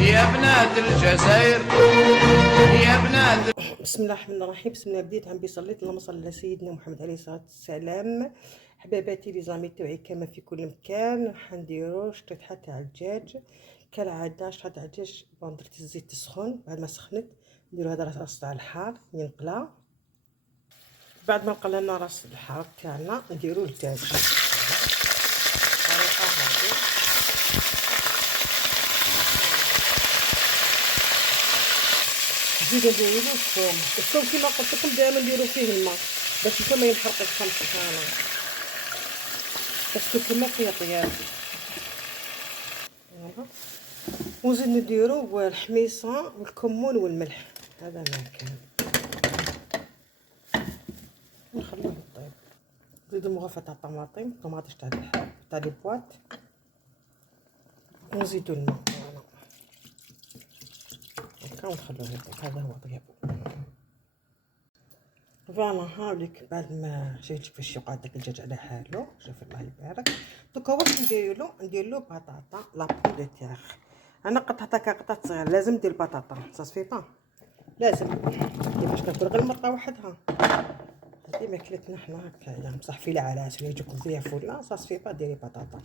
يا بنات الجزائر، يا بنات. بسم الله الرحمن الرحيم. بسم الله بديت عم بيصليت، اللهم صل على سيدنا محمد عليه الصلاه والسلام. حباباتي لي زامي توعي كما في كل مكان، حنديرو شطيحه تاع الدجاج كالعاده. شطيحه تاع الدجاج درت الزيت تسخن، بعد ما سخنت نديرو هذا راس تاع الحار ينقلى. بعد ما نقلى لنا راس الحار تاعنا نديرو الدجاج الطريقه هذه. نزيدو نديرو الثوم. الثوم كيما قلت لكم دائما نديرو فيه الماء باش الثوم ما ينحرقش سبحانه، باسكو كيما فيه طياب. ونزيد نديرو الحميصه والكمون والملح، هذا ما كان نخلوه يطيب. نزيدو مغرفه تاع الطماطم، طماطش تاع لي بواط، ونزيدو الماء هكا ونخلوه يطيب. هذا هو طيابو. فوالا هاوليك بعد ما شفتي كيفاش يقعد داك الدجاج على حالو، شوف الله يبارك. دوكا واش نديرلو بطاطا لا بوم دو تيغ. انا قطعتها كقطع صغير، لازم ندير البطاطا صافي با لازم. كيفاش كنقول غير المرقه وحدها، هذه ماكلتنا حنا هكايا. بصح في العلاش ولا يجوك ضياف ولا صافي با ديري بطاطا،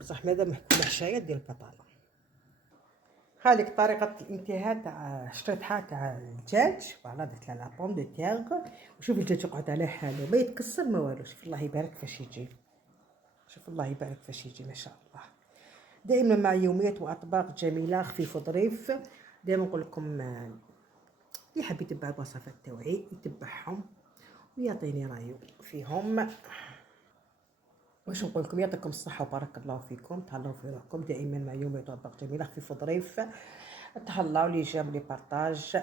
بصح ماذا محشيه دير البطاطا. هذيك طريقة الانتهاء تاع الشطيحة تاع الدجاج. فوالا درت لها لا بوم دو تيغ، وشوف الدجاج يقعد على حاله ما يتكسر ما والو. شوف الله يبارك فاش يجي، شوف الله يبارك فاش يجي ما شاء الله. دائما مع يوميات واطباق جميله خفيف وظريف. دائما نقول لكم اللي حاب يتبع الوصفات تاوعي يتبعهم ويعطيني رايه فيهم. واش نقول لكم، يعطيكم الصحه وبارك الله فيكم. تهلاو في روحكم دائما مع يوميات واطباق جميله خفيف وظريف. تهلاو لي جام لي بارطاج.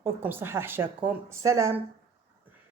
نقول لكم صحه حشاكم. سلام.